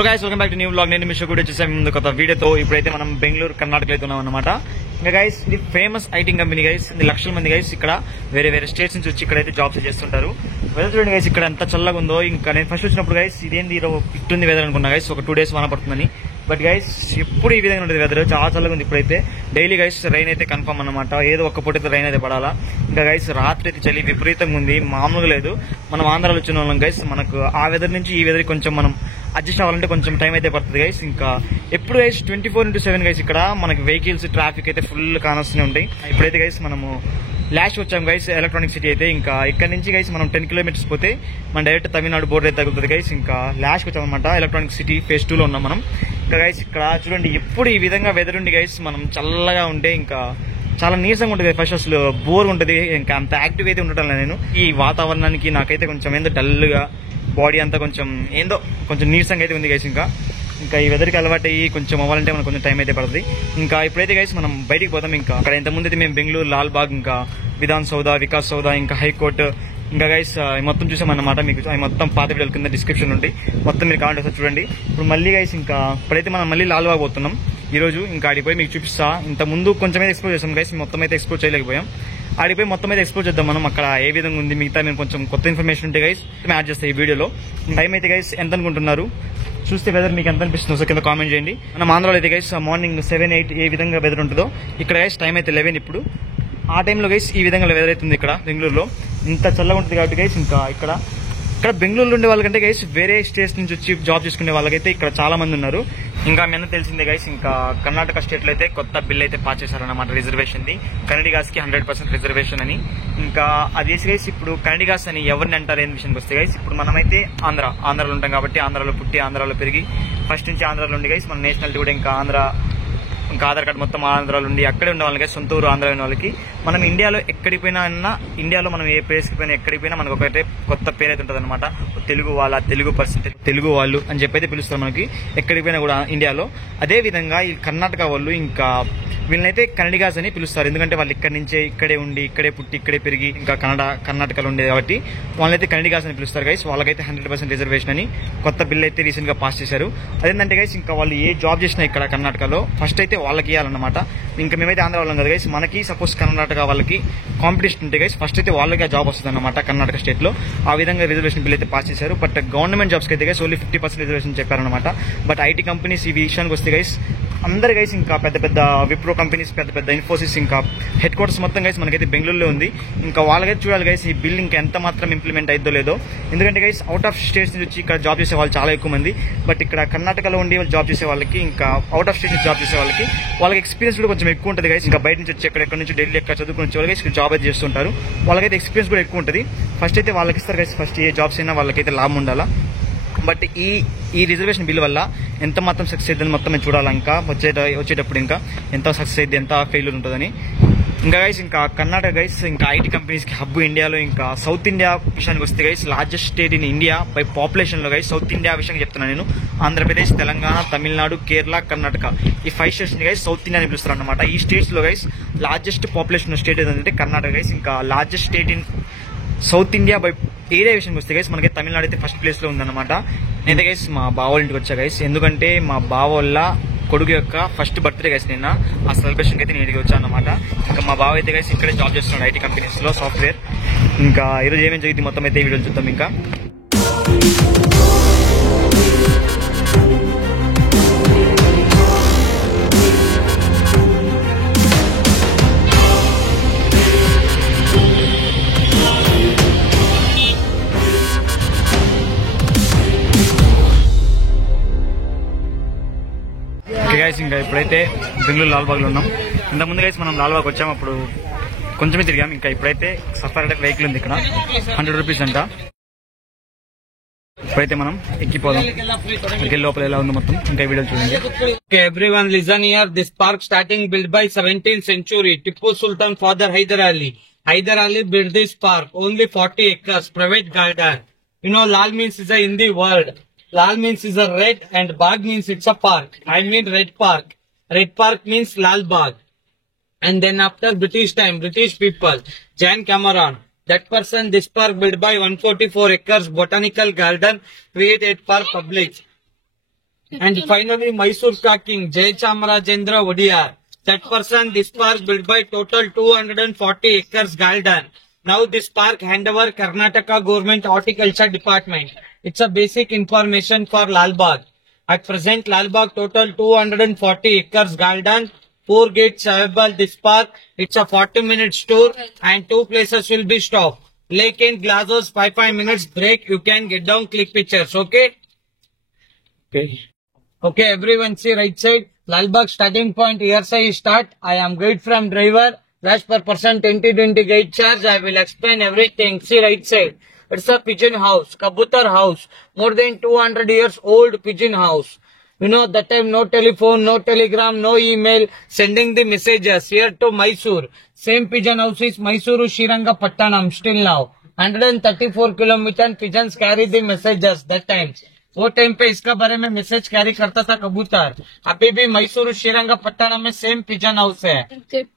Hello guys, welcome back to new vlog. నేను మిషో కూడా వచ్చేసాం ముందు కొత్త వీడియోతో. ఇప్పుడైతే మనం బెంగళూరు కర్ణాటకలో అయితే ఉన్నాం అనమాట. ఇంకా గైస్, ఇది ఫేమస్ ఐటీ కంపెనీ గైస్. ఇది లక్షల మంది గైస్ ఇక్కడ వేరే వేరే స్టేట్స్ నుంచి వచ్చి ఇక్కడైతే జాబ్స్ చేస్తుంటారు. వెదర్ చూడండి గైస్, ఇక్కడ ఎంత చల్లగా ఉందో. ఇంకా నేను ఫస్ట్ వచ్చినప్పుడు గైస్ ఇదేంది ఇట్టుంది వెదర్ అనుకున్నా గైస్, ఒక 2 days వాన పడుతుందని. బట్ గైస్ ఎప్పుడు ఈ విధంగా ఉంటుంది వెదర్, చాలా చల్లగా ఉంది. ఇప్పుడైతే డైలీ గైస్ రైన్ అయితే కన్ఫర్మ్ అనమాట. ఏదో ఒక్క పూట అయితే రైన్ అయితే పడాలా. ఇంకా గైస్ రాత్రి అయితే చలి విపరీతంగా ఉంది, మామూలుగా లేదు. మనం ఆంధ్రాలో వచ్చిన వాళ్ళం గైస్, మనకు ఆ వెదర్ నుంచి ఈ వెదర్ కొంచెం మనం అడ్జస్ట్ అవ్వాలంటే కొంచెం టైం అయితే పడుతుంది గైస్. ఇంకా ఎప్పుడు గైస్ 24/7 గైస్ ఇక్కడ మనకి వెహికల్స్ ట్రాఫిక్ అయితే ఫుల్ కానొస్తూనే ఉంటాయి. ఇప్పుడైతే గైస్ మనము లాస్ట్ వచ్చాం గైస్ ఎలక్ట్రానిక్ సిటీ అయితే. ఇంకా ఇక్కడ నుంచి గైస్ మనం 10 kilometers పోతే మన డైరెక్ట్ తమిళనాడు బోర్డర్ అయితే తగులుతుంది గైస్. ఇంకా లాస్ట్ వచ్చాం అనమాట, ఎలక్ట్రానిక్ సిటీ phase 2 లో ఉన్నాం మనం. ఇంకా గైస్ ఇక్కడ చూడండి ఎప్పుడు ఈ విధంగా వెదర్ ఉండి గైస్ మనం చల్లగా ఉంటే ఇంకా చాలా నీరసంగా ఉంటుంది. ఫస్ట్ అసలు బోర్ ఉంటుంది, ఇంకా అంత యాక్టివ్ అయితే ఉండటం లేదు నేను. ఈ వాతావరణానికి నాకైతే కొంచెం ఏందో డల్గా బాడీ అంతా కొంచెం ఏందో కొంచెం నీరసంగా అయితే ఉంది గైస్. ఇంకా ఈ వెదర్కి అలవాటు అయ్యి కొంచెం అవ్వాలంటే మనకు కొంచెం టైం అయితే పడుతుంది. ఇంకా ఇప్పుడైతే గైస్ మనం బయటికి పోతాం. ఇంకా అక్కడ ఇంతకుముందు అయితే మేము బెంగళూరు లాల్బాగ్, ఇంకా విధాన్ సౌధ, వికాస్ సౌధ, ఇంకా హైకోర్టు, ఇంకా గైస్ మొత్తం చూసామన్నమాట. మీకు మొత్తం పాత వీడియోల కింద డిస్క్రిప్షన్ ఉంటాయి, మొత్తం మీరు కావాలంటే ఒకసారి చూడండి. ఇప్పుడు మళ్ళీ గైస్ ఇంకా ఇప్పుడైతే మనం మళ్ళీ లాల్బాగ్ పోతున్నాం ఈరోజు. ఇంకా ఆడిపోయి మీకు చూపిస్తా. ఇంత ముందు కొంచెం అయితే ఎక్స్ప్లోర్ చేస్తాం గైస్, మొత్తం అయితే ఎక్స్ప్లోర్ చేయలేకపోయాం. ఆడిపోయి మొత్తం అయితే ఎక్స్ప్లోర్ చేద్దాం మనం, అక్కడ ఏ విధంగా ఉంది. మిగతా మేము కొంచెం కొత్త ఇన్ఫర్మేషన్ ఉంటే గైస్ యాడ్ చేస్తాయి ఈ వీడియోలో. టైం అయితే గైస్ ఎంత అనుకుంటున్నారు చూస్తే వెదర్ మీకు ఎంత అనిపిస్తుందో సార్ కింద కామెంట్ చేయండి. మనం ఆంధ్రాలో అయితే గైస్ మార్నింగ్ 7-8 ఏ విధంగా వెదర్ ఉంటుందో ఇక్కడ గైస్ టైం అయితే 11 ఇప్పుడు. ఆ టైంలో గైస్ ఈ విధంగా వెదర్ అవుతుంది ఇక్కడ బెంగళూరులో. ఇంత చల్లగా ఉంటుంది కాబట్టి గైస్ ఇంకా ఇక్కడ బెంగళూరులో ఉండే వాళ్ళకంటే గైస్ వేరే స్టేట్స్ నుంచి వచ్చి జాబ్ చేసుకునే వాళ్ళకైతే ఇక్కడ చాలా మంది ఉన్నారు. ఇంకా మీ అందరూ తెలిసిందే గైస్, ఇంకా కర్ణాటక స్టేట్ లో అయితే కొత్త బిల్ అయితే పాస్ చేశారన్నమాట రిజర్వేషన్ ది. కన్నడిగాస్ కి 100% రిజర్వేషన్ అని. ఇంకా అది గైస్ ఇప్పుడు కన్నడిగాస్ అని ఎవరిని అంటారు అనే విషయానికి వస్తే గైస్, ఇప్పుడు మనమైతే ఆంధ్రాలో ఉంటాం కాబట్టి ఆంధ్రాలో పుట్టి ఆంధ్రాలో పెరిగి ఫస్ట్ నుంచి ఆంధ్రాలో ఉండి గైస్ మన నేషనాలిటీ కూడా ఇంకా ఇంకా ఆధార్ కార్డు మొత్తం ఆంధ్రాలో ఉండి అక్కడే ఉండే వాళ్ళకి సొంత ఊరు ఆంధ్ర అయిన వాళ్ళకి మనం ఇండియాలో ఎక్కడికి పోయినా ఇండియాలో మనం ఏ ప్లేస్కి పోయినా ఎక్కడికి పోయినా మనకు ఒకటే కొత్త పేరు అయితే ఉంటుంది అనమాట. తెలుగు వాళ్ళ, తెలుగు పర్సన్, తెలుగు వాళ్ళు అని చెప్పి అయితే పిలుస్తారు మనకి ఎక్కడికి పోయినా కూడా ఇండియాలో. అదే విధంగా ఈ కర్ణాటక వాళ్ళు ఇంకా వీళ్ళనైతే కన్నడిగాస్ అని పిలుస్తారు. ఎందుకంటే వాళ్ళు ఇక్కడి నుంచే ఇక్కడే ఉండి ఇక్కడే పుట్టి ఇక్కడే పెరిగి ఇంకా కర్ణాటకలో ఉండేది కాబట్టి వాళ్ళైతే కన్నడిగాస్ అని పిలుస్తారు గైస్. వాళ్ళకైతే 100% రిజర్వేషన్ అని కొత్త బిల్ అయితే రీసెంట్ గా పాస్ చేశారు. అదేంటంటే గైస్ ఇంకా వాళ్ళు ఏ జాబ్ చేసినా ఇక్కడ కర్ణాటకలో ఫస్ట్ అయితే వాళ్ళకి ఇవ్వాలన్నమాట. ఇంకా మేమైతే ఆంధ్ర వాళ్ళం కదా గైస్, మనకి సపోజ్ కర్ణాటక వాళ్ళకి కాంపిటీషన్ ఉంటే గైస్ ఫస్ట్ అయితే వాళ్ళకి ఆ జాబ్ వస్తుంది అనమాట కర్ణాటక స్టేట్ లో. ఆ విధంగా రిజర్వేషన్ బిల్ అయితే పాస్ చేశారు. బట్ గవర్నమెంట్ జాబ్స్ అయితే గైస్ ఓన్లీ 50% రిజర్వేషన్ చెప్పారనమాట. బట్ ఐటీ కంపెనీస్ ఈ విషయానికి వస్తే గైస్ అందరు గైస్ ఇంకా పెద్ద పెద్ద విప్రో కంపెనీస్, పెద్ద పెద్ద ఇన్ఫోసిస్, ఇంకా హెడ్ క్వార్టర్స్ మొత్తం గైస్ మనకైతే బెంగళూరులో ఉంది. ఇంకా వాళ్ళకైతే చూడాలి గైస్ ఈ బిల్ ఇంకా ఎంత మాత్రం ఇంప్లిమెంట్ అయిద్దో లేదో. ఎందుకంటే గైస్ అవుట్ ఆఫ్ స్టేట్స్ నుంచి వచ్చి ఇక్కడ జాబ్ చేసే వాళ్ళు చాలా ఎక్కువ మంది. బట్ ఇక్కడ కర్ణాటకలో ఉండి వాళ్ళు జాబ్ చేసే వాళ్ళకి, ఇంకా అవుట్ ఆఫ్ స్టేట్ నుంచి జాబ్ చేసే వాళ్ళకి ఎక్స్పీరియన్స్ కూడా కొంచెం ఎక్కువ ఉంటుంది గైస్. ఇంకా బయట నుంచి వచ్చి ఎక్కడెక్కడ నుంచి ఢిల్లీ ఎక్కడ చదువుకుని వచ్చే వాళ్ళు ఇక్కడ జాబ్ అయితే చేస్తుంటారు. వాళ్ళకైతే ఎక్స్పీరియన్స్ కూడా ఎక్కువ ఉంటుంది. ఫస్ట్ అయితే వాళ్ళకి ఇస్తారు గైస్, ఫస్ట్ ఏ జాబ్స్ అయినా వాళ్ళకైతే లాభం ఉండాలా. బట్ ఈ రిజర్వేషన్ బిల్ వల్ల ఎంత మాత్రం సక్సెస్ అయిందని మొత్తం మేము చూడాలి. ఇంకా వచ్చేటప్పుడు ఇంకా ఎంత సక్సెస్ అయింది, ఎంత ఫెయిల్యూర్ ఉంటుందని. ఇంకా గైస్ ఇంకా కర్ణాటక గైస్ ఇంకా ఐటీ కంపెనీస్ కి హబ్ ఇండియాలో. ఇంకా సౌత్ ఇండియా విషయానికి వస్తే guys largest state in India by population లో గైస్ సౌత్ ఇండియా విషయంగా చెప్తున్నాను నేను. ఆంధ్రప్రదేశ్, తెలంగాణ, తమిళనాడు, కేరళ, కర్ణాటక ఈ 5 స్టేట్స్ ని గైస్ సౌత్ ఇండియా అని పిలుస్తారు అనమాట. ఈ స్టేట్స్ లో గైస్ లార్జెస్ట్ పాపులేషన్ స్టేట్ ఏదంటే కర్ణాటక గైస్. ఇంకా largest state in south India by area విషయానికి వస్తే గైస్ మనకి తమిళనాడు అయితే ఫస్ట్ ప్లేస్ లో ఉందన్నమాట. నేనైతే గైస్ మా బావోళ్ళ ఇంటికి వచ్చా గైస్, ఎందుకంటే మా బావోళ్ళ కొడుకు యొక్క ఫస్ట్ బర్త్డే గైస్ నిన్న. ఆ సెలబ్రేషన్ అయితే నేను ఇంటికి వచ్చాను అనమాట. ఇంకా మా బావ అయితే గైస్ ఇక్కడే జాబ్ చేస్తున్నాడు ఐటీ కంపెనీస్ లో సాఫ్ట్వేర్. ఇంకా ఈరోజు ఏమేమి జరిగింది మొత్తం అయితే ఈ వీడియోలు చూద్దాం. ఇంకా ఇంకా ఇప్పుడైతే బెంగళూరు లాల్బాగ్ లో ఉన్నాం. ఇంతకుముందు గైస్ మనం లాల్బాగ్ వచ్చాము, అప్పుడు కొంచెమే తిరిగాం. ఇంకా ఇప్పుడైతే సఫారీ వెహికల్ ఉంది ఇక్కడ, 100 రూపీస్ అంట. ఇప్పుడైతే మనం ఎక్కిపోదాం. లోపల ఎలా ఉంది మొత్తం ఇంకా వీడియో చూడండి. Okay, everyone listen here. This park starting built by 17th century. Tipu Sultan father Hyder Ali. Hyder Ali built this park. Only 40 acres, private garden. You know, Lal means is a Hindi word. Lal means is a red and Bagh means it's a park. I mean red park. Red park means Lal Bagh. And then after British time, British people, Jan Cameron, that person, this park built by 144 acres botanical garden created for public. And finally, Mysore King, Jay Chamarajendra Odiyar. That person, this park built by total 240 acres garden. Now this park hand over Karnataka Government Horticulture Department. It's a basic information for Lalbagh. At present, Lalbagh total 240 acres garden, 4 gates available this park. It's a 40-minute tour and 2 places will be stop. Lake and Glazos, 5 minutes break. You can get down, click pictures, okay? Okay, everyone see right side. Lalbagh starting point, here say start. I am guide from driver. Rush per person 20 guide charge. I will explain everything. See right side. It's a pigeon house, Kabutar house. More than 200 years old pigeon house. You know, that time no telephone, no telegram, no email, sending the messages here to Mysore. Same pigeon house is Mysuru Srirangapattanam still now. 134 kilometers pigeons carry the messages that time. वो टाइम पे इसका बारे में message carry करता था कबूतर. अभी भी मैसूर श्रीरंगपट्टनम में सेम पिजन हाउस है.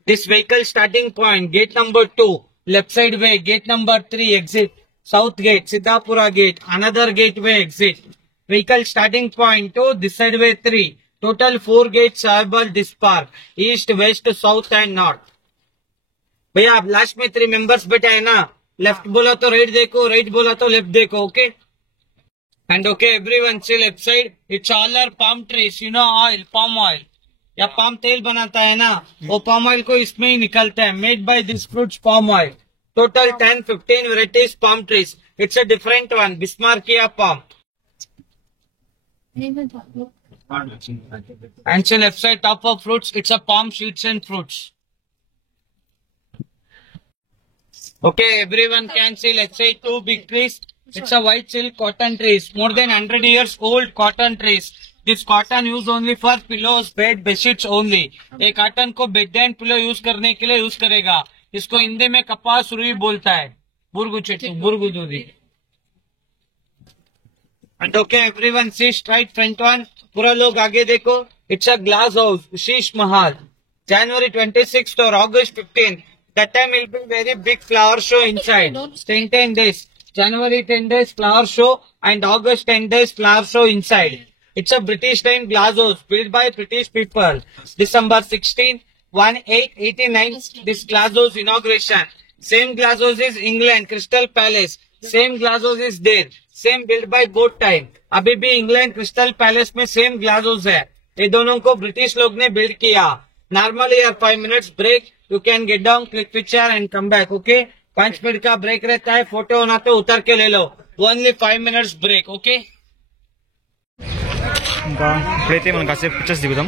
This vehicle starting point gate number 2 left side way, gate number 3 exit south gate, Siddhapura gate, another gate way exit. Vehicle starting point 2 this side way 3. Total 4 gates available this park, east west south and north. भैया आप लास्ट में 3 मेंबर्स बैठे है ना, लेफ्ट बोला तो राइट देखो, राइट बोला तो लेफ्ट देखो, okay. And okay, everyone see left side. It's all our palm trees. You know oil, palm oil. या palm तेल बनाता है ना, वो palm oil को इसमें ही निकलता है. Made by this fruits palm oil. Total 10-15 varieties palm trees. It's a different one. Bismarckia palm. And see left side top of fruits. It's a palm seeds and fruits. Okay, everyone can see left side 2 big trees. It's a white silk cotton trees, more than 100 years old cotton trees. This cotton used only for pillows, bed, bedsheets only. ये cotton को bed and pillow use करने के लिए use करेगा. इसको हिंदी में कपास रुई बोलता है. बुर्गु चेट्टू, बुर्गु दूधी. And okay, everyone see straight front one. पूरा लोग आगे देखो. It's a glass house, Sheesh Mahal. January 26th or August 15th. That time will be very big flower show inside. 10 days. January 10 days flower show and August 10 days flower show inside. It's a British time glass house built by British people. December 16, 1889, this glass house inauguration. Same glass house is England, Crystal Palace. Same glass house is there. Same built by both time. अभी भी England Crystal Palace में same glass house है. ये दोनों को British लोग ने build किया. Normally your 5 minutes break. You can get down, click picture and come back. Okay. 5 मिनट का ब्रेक रहता है. फोटो होना तो उतर के ले लो. Only 5 minutes break, okay? ఇంకా ఇప్పుడైతే మనం కాసేపు పిక్చర్స్ దిగుదాం.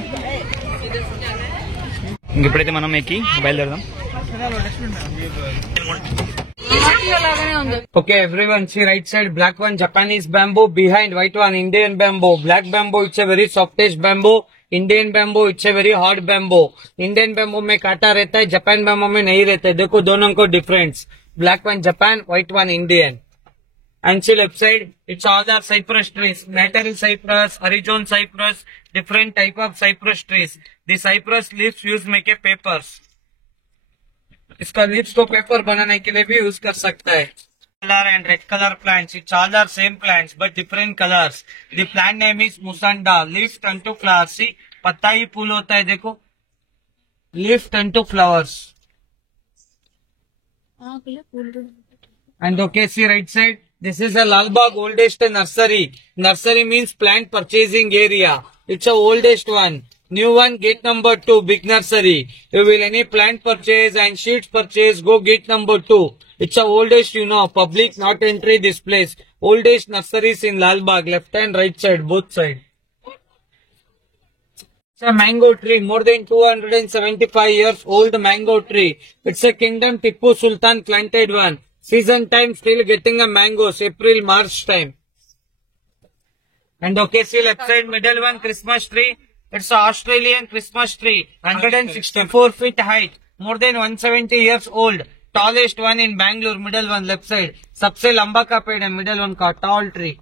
ఇప్పుడైతే మనం ఎక్కి బయలుదేరదాం. Okay, everyone see right side black one Japanese bamboo, behind white one Indian bamboo. Black bamboo it's a very softish bamboo. Indian bamboo it's a very hard bamboo. Indian bamboo में कांटा रहता है, Japan bamboo में नहीं रहता है. देखो दोनों को difference. Black one Japan, white one Indian. And see left side, it's all the cypress trees. Natal cypress, Arizona cypress, different type of cypress trees. The cypress leaves use make a papers. इसका लीव्स को पेपर बनाने के लिए भी यूज कर सकता है. Color and red color plants. It's all are same plants but different colors. The plant name is Musanda. Leaf turn to flowers. See, पत्ता ही फूल होता है देखो. Leaf turn to flowers. And okay, see right side. This is a Lalbagh oldest nursery. Nursery means plant purchasing area. It's a oldest one. New one, gate number 2, big nursery. You will any plant purchase and sheets purchase, go gate number 2. It's a oldest, you know, public not entry this place. Oldest nurseries in Lalbagh, left and right side, both side. It's a mango tree, more than 275 years old mango tree. It's a Kingdom Tippu Sultan planted one. Season time still getting a mangoes, April, March time. And okay, see left side, middle one, Christmas tree. It's an Australian Christmas tree, 164 feet height, more than 170 years old. Tallest one in Bangalore, middle one, left side. सबसे लंबा का पेड़ है, middle one का, tall tree.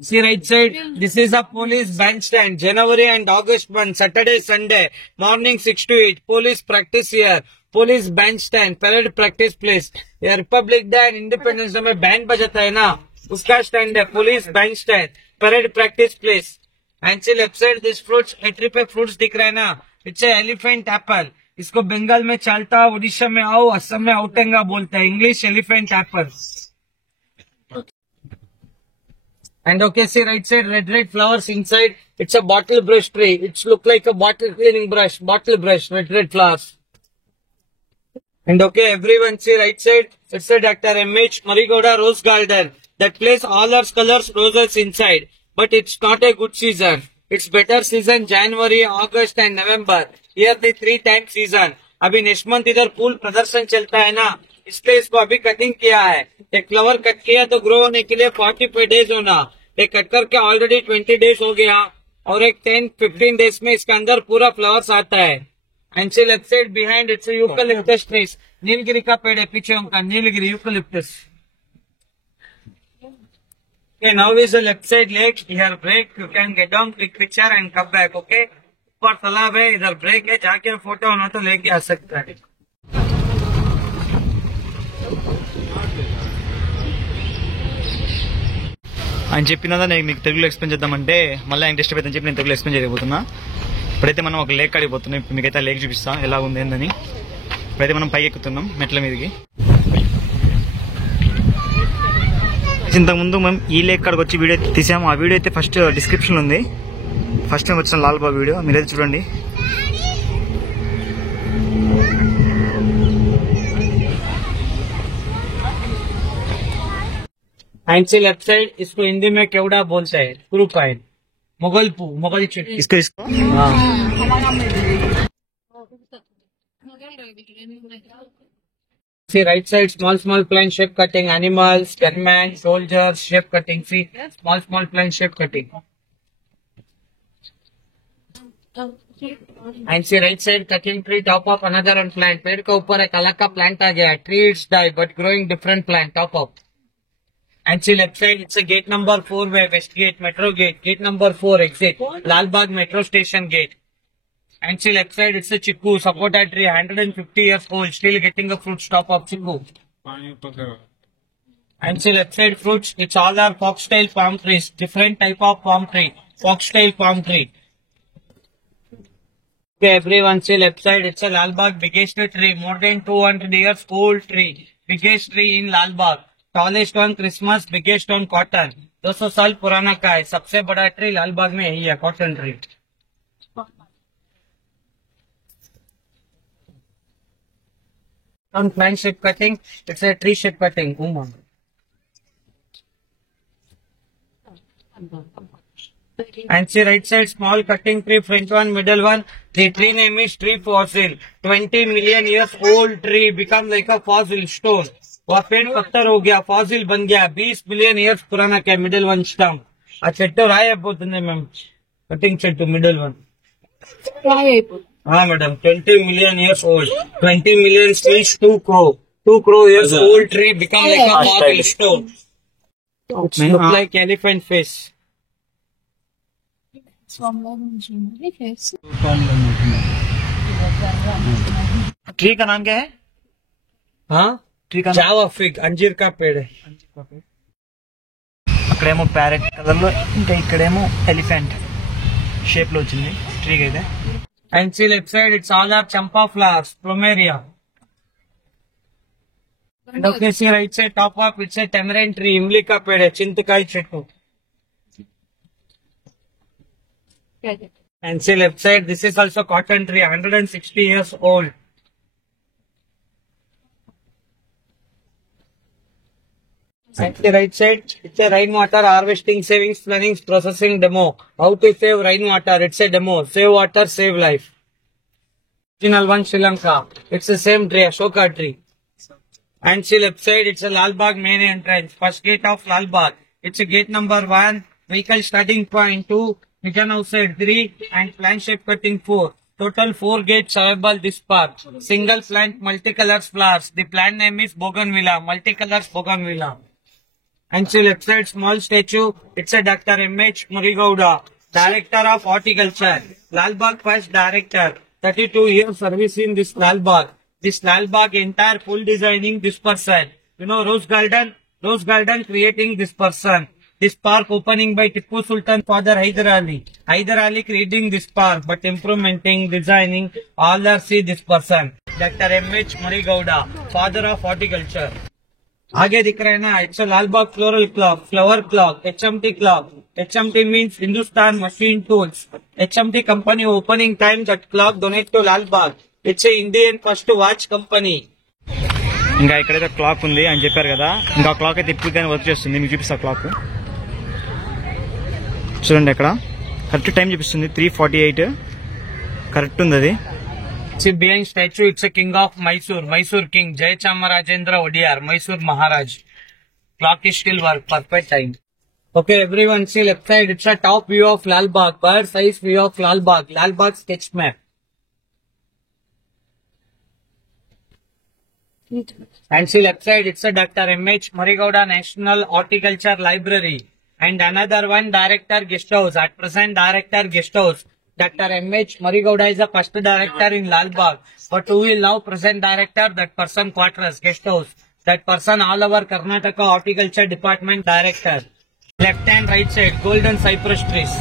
See right side, this is a police bandstand. January and August month, Saturday, Sunday, morning 6 to 8. Police practice here. Police bandstand, parade practice place. ये Republic Day and Independence Day में band बजाता है ना, उसका stand है, police band stand, parade practice place. And see left side this fruits, entry पे fruits दिख रहे हैं ना, इट्स एलिफेंट एप्पल। इसको बंगाल में चालता, उड़ीसा में आओ, असम में औटेंगा बोलते हैं, English elephant Apple. And okay, see right side, red flowers inside. It's a bottle brush tree. It's look like a bottle cleaning brush, red flowers. And okay, everyone see right side. It's a Dr. M.H. Marigouda Rose Garden. That place all our colors roses inside. But it's not a good season. It's better season January, August and November. Here the 3 times season. अभी next month इधर फूल प्रदर्शन चलता है ना, इसलिए इसको अभी कटिंग किया है। एक फ्लावर कट किया तो ग्रो होने के लिए 45 डेज होना, एक कट करके ऑलरेडी 20 डेज हो गया, और एक 10-15 डेज में इसके अंदर पूरा फ्लावर्स आता है। And see left side behind it's eucalyptus trees, नीलगिरी का पेड़ है पीछे उनका, नीलगिरी eucalyptus. Okay, now is the left side lake. Here break, you can get down, click picture and come back. Okay, ऊपर तालाब है, इधर ब्रेक है, जाके फोटो होना तो लेके आ सकता है। ఆయన చెప్పినదా నేను మీకు తెలుగులో ఎక్స్ప్లెయిన్ చేద్దామంటే మళ్ళీ ఆయన డిస్టర్బ్ అవుతుందని చెప్పి నేను తెలుగులో ఎక్స్ప్లెయిన్ చేయబోతున్నా। ఇప్పుడైతే మనం ఒక లేక్ కాడికి పోతున్నాం, ఇప్పుడు మీకైతే ఆ లేక్ చూపిస్తా ఎలా ఉంది ఏందని। ఇప్పుడైతే మనం పైకి ఎక్కుతున్నాం మెట్ల మీదకి। ఇంతకుముందు మేము ఈ లేక్ కాడికి వచ్చి వీడియో తీసాము, ఆ వీడియో అయితే ఫస్ట్ డిస్క్రిప్షన్ ఉంది, ఫస్ట్ టైం వచ్చిన లాల్బాగ్ వీడియో, మీరైతే చూడండి। एंड से लेफ्ट साइड, इसको हिंदी में केवड़ा बोलते हैं, स्क्रू पाइन, मुगल चटनी। इसको इसको See right side, small plant shape cutting, animals, gunman, soldiers, shape cutting. See small plant shape cutting. And see right side, cutting tree top of another one plant. पेड़ के ऊपर एक अलग का plant आ गया, tree it's die but growing different plant top of. And see left side, it's a gate number 4 way, west gate, metro gate, gate number 4 exit, Lalbagh metro station gate. And see left side, it's a chiku, sapota tree, 150 years old, still getting a fruit stop of chiku. And see left side fruits, it's all our foxtail palm trees, different type of palm tree, foxtail palm tree. Okay, everyone see left side, it's a Lalbagh biggest tree, more than 200 years old tree, biggest tree in Lalbagh, tallest one Christmas, biggest one cotton, 200 साल पुराना का है, सबसे बड़ा ट्री लालबाग में यही है, cotton tree. On plant shape cutting, it's a tree shape cutting. And see right side, small cutting tree, front one, middle one. The tree name is tree fossil. 20 million years old tree become like a fossil stone. वह पेड़ पत्थर हो गया, फॉसिल बन गया, 20 million years पुराना क्या, middle one stump. आ చెట్టు రాయపోతుంది మ్యామ్, కటింగ్ చెట్టు మిడిల్ వన్। हाँ madam, 20 million years old, 20 million means 2 crore years old tree become like a fossil stone. Look like elephant face. Tree का नाम क्या है? हाँ, ट्री का जावा फिग, अंजीर का पेड़ है। అక్కడేమో ప్యారెట్ కలర్ లో, ఇంకా ఇక్కడేమో ఎలిఫెంట్ షేప్ లో వచ్చింది ట్రీకి అయితే। And see left side, it's all our champa flowers, plumeria. And okay, see right side, top of it's a tamarind tree, imli ka ped hai, chintakai chettu. And see left side, this is also cotton tree, 160 years old. And the right side, it's a rainwater harvesting, savings, planning, processing demo. How to save rainwater? It's a demo. Save water, save life. Original one, Sri Lanka. It's the same tree, Ashoka tree. And see left side, it's a Lalbagh main entrance. First gate of Lalbagh. It's a gate number 1. Vehicle starting point 2. Return outside 3. And plant shape cutting 4. Total 4 gates available this park. Single plant, multicolors flowers. The plant name is Bougainvillea. Multicolors Bougainvillea. And see left side, small statue. It's a Dr. M.H. Marigouda, Director of Horticulture. Lalbagh first director. 32 years service in this Lalbagh. This Lalbagh entire full designing this person. You know Rose Garden? Rose Garden creating this person. This park opening by Tipu Sultan father Hyder Ali. Hyder Ali creating this park, but implementing, designing, all are see this person. Dr. M.H. Marigowda, father of horticulture. आगे दिख रहा है ना, it's Lalbagh floral clock, flower clock, HMT clock. HMT means Hindustan Machine Tools. HMT company opening time that clock donate to Lalbagh. It's a Indian first watch company. ఇంకా ఇక్కడైతే క్లాక్ ఉంది అని చెప్పారు కదా, ఇంకా క్లాక్ అయితే ఇప్పుడు కానీ వర్క్ చేస్తుంది. మీకు చూపిస్తా క్లాక్ చూడండి, అక్కడ కరెక్ట్ టైం చూపిస్తుంది 3:48 కరెక్ట్ ఉంది అది. See behind statue, it's a king of Mysore, Mysore king, Jai Chamarajendra Odiyar, Mysore Maharaj. Clock is still work, perfect time. Okay, everyone see left side, it's a top view of Lalbagh, bird size view of Lalbagh, Lalbagh sketch map. And see left side, it's a Dr. M.H. Marigowda National Horticulture Library. And another one, Director Guest House, at present Director Guest House. Dr. M.H. Marigowda is the first director in Lalbagh, but who will now present director? That person quarters, guest house. That person all over Karnataka Horticulture Department director. Left hand, right side, golden cypress trees.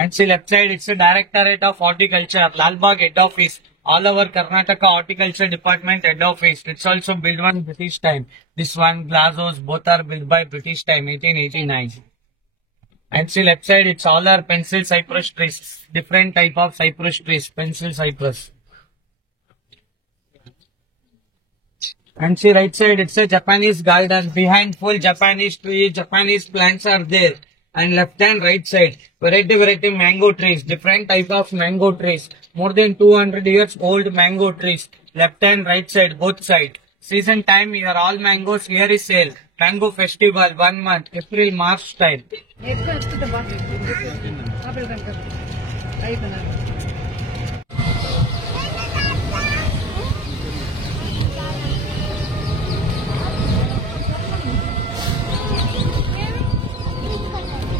And see left side, it's the Directorate of Horticulture, Lalbagh head office. All over Karnataka Horticulture Department head office. It's also built on British time. This one, Glazos, both are built by British time, 1889. And see left side, it's all our pencil cypress trees. Different type of cypress trees, pencil cypress. And see right side, it's a Japanese garden. Behind full Japanese trees, Japanese plants are there. And left and right side, variety mango trees, different type of mango trees, more than 200 years old mango trees. Left and right side, both side. Season time, here all mangoes, here is sale. Mango festival, 1 month, April, March time.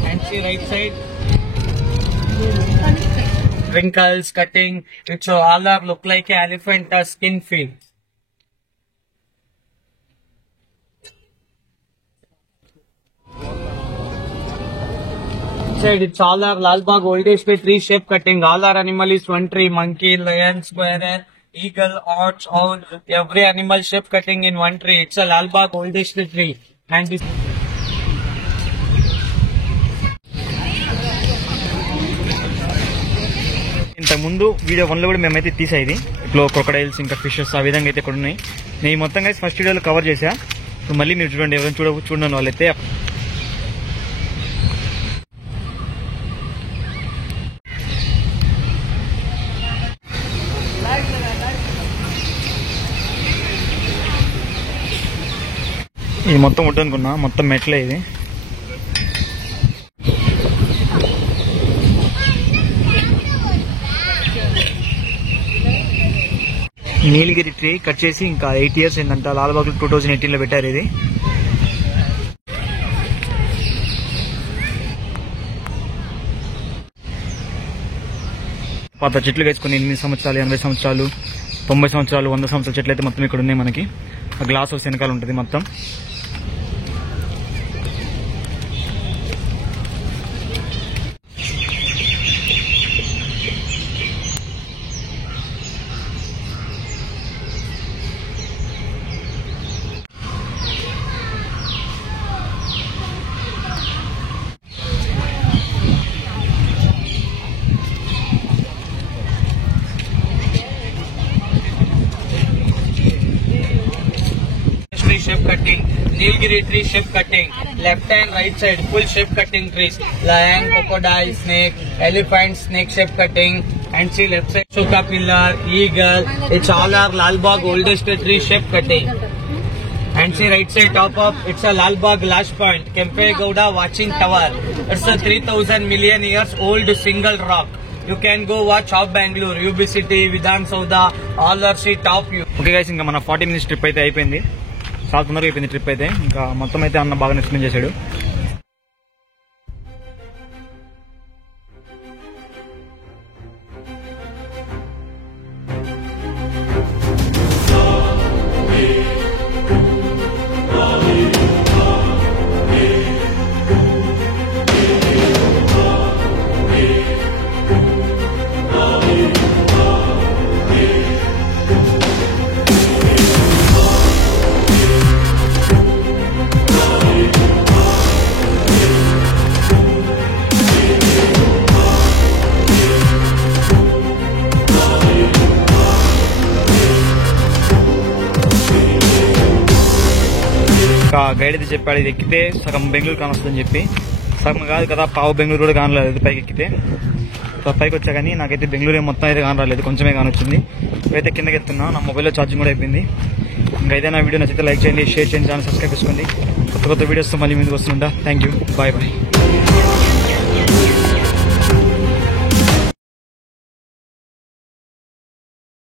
And see right side, wrinkles, cutting, which all are look like an elephant skin feel. Side, it's all our Lalbagh oldest tree shape cutting. All our animal is one tree, monkey, lion, squirrel, eagle, ox, owl, every animal shape cutting in one tree. It's a Lalbagh oldest tree. And this ఇంతకు ముందు వీడియో 1లో కూడా మేమైతే తీసేది ఇప్పుడు క్రొకడైల్స్ ఇంకా ఫిషెస్ ఆ విధంగా అయితే ఇక్కడ ఉన్నాయి. నేను మొత్తంగా ఫస్ట్ వీడియోలో కవర్ చేశా. ఇప్పుడు మళ్ళీ మీరు చూడండి, ఎవరైనా చూడండి వాళ్ళైతే. ఇది మొత్తం వుడ్ అనుకున్నా, మొత్తం మెట్లే ఇది. నీలగిరి ట్రీ కట్ చేసి ఇంకా 8 years ఏంటంట. లాల్బాగ్ 2018లో పెట్టారు ఇది. పాత చెట్లు వేసుకుని 8 సంవత్సరాలు, 80 సంవత్సరాలు, 90 సంవత్సరాలు, 100 సంవత్సరాల చెట్లు అయితే మొత్తం ఇక్కడ ఉన్నాయి మనకి. ఆ గ్లాస్ హౌస్ వెనకాల ఉంటుంది మొత్తం. shape cutting, Nilgiri tree shape cutting, left and right side full shape cutting trees, lion, crocodile, snake, elephant, snake shape cutting, and see left side Suka pillar, eagle, it's all our Lalbagh oldest tree shape cutting. And see right side top of, it's a Lalbagh Last Point, Kempe Gowda watching tower. It's a 3000 million years old single rock. You can go watch of Bangalore, UB City, Vidhan Sauda, all are see top view. Okay guys, ఇంకా మన 40 minutes trip అయితే అయిపోయింది. చాలా తొందరగా అయిపోయింది ట్రిప్ అయితే. ఇంకా మొత్తం అయితే అన్న బాగా ఎక్స్ప్లెయిన్ చేశాడు. ఇంకా గైడ్ అయితే చెప్పాడు ఇది ఎక్కితే సగం బెంగళూరు కానొస్తుందని చెప్పి. సగం కాదు కదా, పావు బెంగళూరు కూడా కానలేదు పైకి ఎక్కితే. పైకి వచ్చా కానీ నాకైతే బెంగళూరు మొత్తం అయితే కానరాలేదు, కొంచెమే కానొచ్చింది. ఇప్పుడైతే కిందకి ఎత్తున్నా, నా మొబైల్లో ఛార్జింగ్ కూడా అయిపోయింది. ఇంకైతే నా వీడియో నచ్చితే లైక్ చేయండి, షేర్ చేయండి, ఛానల్ సబ్స్క్రైబ్ చేసుకోండి. కొత్త వీడియోస్తో మళ్ళీ ముందుకు వస్తుంటా. Thank you, bye bye.